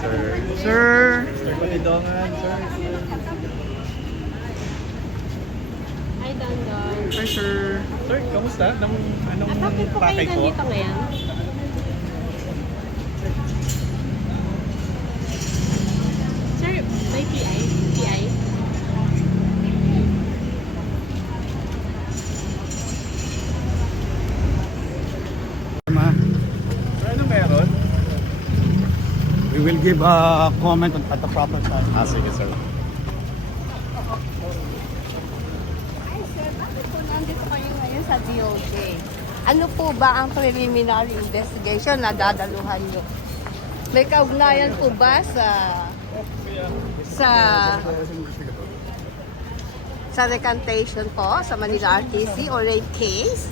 Sir. Sir. Sir Patidongan, sir. Hi, Dondon. Hi, sir. Sir, kamusta? Anong At bakit po kayo pakay po? nandito ngayon? Sir, may PI? PI? Ma, Sir, ano meron? we will give a comment at the proper time. Sige, sir. Hi sir, bakit po nandito kayo ngayon sa DOJ? Ano po ba ang preliminary investigation na dadaluhan nyo? May kaugnayan po ba sa recantation po sa Manila RTC o rape case?